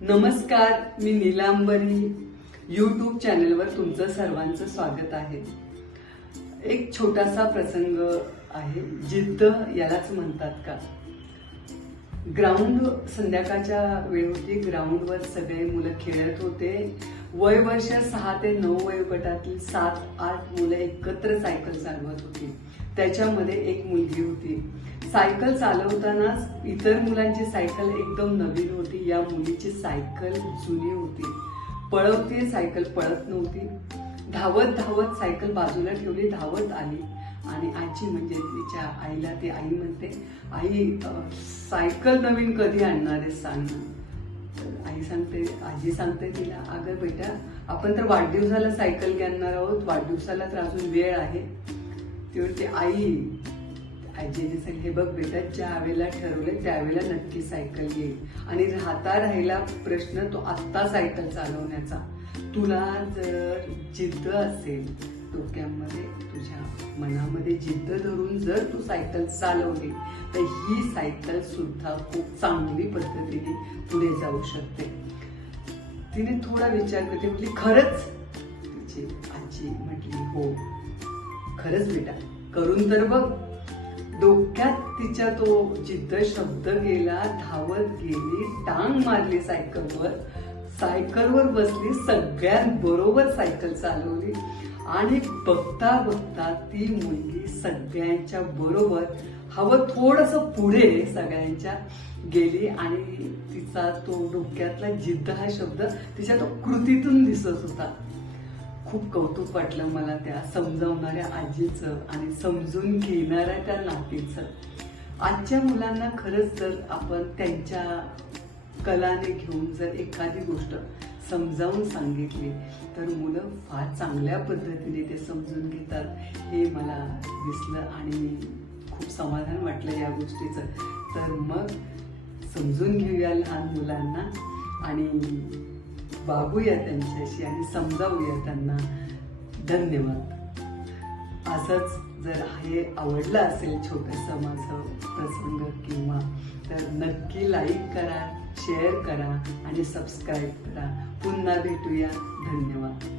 नमस्कार मी नीलांबरी. यूट्यूब चॅनलवर तुमचं सर्वांचं स्वागत आहे. एक छोटासा प्रसंग आहे जिद्द यालाच म्हणतात का? ग्राउंड संध्याकाळच्या वेळ होती ग्राउंडवर सगळे मुलं खेळत होते. वय वर्ष सहा ते नऊ वयोगटातील सात आठ मुलं एकत्र सायकल चालवत होती. त्याच्यामध्ये एक मुलगी होती. सायकल चालवतानाच इतर मुलांची सायकल एकदम नवीन होती. या मुलीची सायकल जुनी होती. पळवते सायकल पळत नव्हती. धावत धावत सायकल बाजूला ठेवली धावत आली. आणि आजी म्हणजे तिच्या आईला ती आई म्हणते आई सायकल नवीन कधी आणणार आहे सांग आई सांगते आजी सांगते तिला अगं बेटा आपण तर वाढदिवसाला सायकल घेणार आहोत वाढदिवसाला तर अजून वेळ आहे. ती आई आजीने सांग हे बघ बेटा ज्या वेळेला ठरवलं त्यावेळेला नक्की सायकल येईल आणि राहता राहिला प्रश्न तो आत्ता सायकल चालवण्याचा. तुला जर जिद्द असेल डोक्यामध्ये तुझ्या मनामध्ये जिद्द धरून जर तू सायकल चालवली तर ही सायकल सुद्धा खूप चांगली पद्धतीने पुढे जाऊ शकते. तिने थोडा विचार करते म्हटली खरंच? तिची आजी म्हटली हो. खरंच बेटा करून तर बघ. डोक्यात तिच्या तो जिद्द शब्द गेला धावत गेली टांग मारली सायकलवर. सायकलवर बसली सगळ्यांबरोबर सायकल चालवली. आणि बघता बघता ती मुलगी सगळ्यांच्या बरोबर हवं थोडस पुढे सगळ्यांच्या गेली आणि तिचा तो डोक्यातला जिद्द हा शब्द तिच्या तो कृतीतून दिसत होता. खूप कौतुक वाटलं मला त्या समजावणाऱ्या आजीचं आणि समजून घेणाऱ्या त्या नातीचं. आजच्या मुलांना खरंच जर आपण त्यांच्या कलाने घेऊन जर एखादी गोष्ट समजावून सांगितले. तर मुलं फार चांगल्या पद्धतीने ते समजून घेतात. हे मला दिसलं आणि खूप समाधान वाटलं या गोष्टीचं. तर मग समजून घेऊया लहान मुलांना आणि वागूया त्यांच्याशी आणि समजावूया त्यांना. धन्यवाद. असंच जर हे आवडलं असेल छोटंसं माझं नक्की लाईक करा शेअर करा आणि सबस्क्राईब करा. पुन्हा भेटूया. धन्यवाद.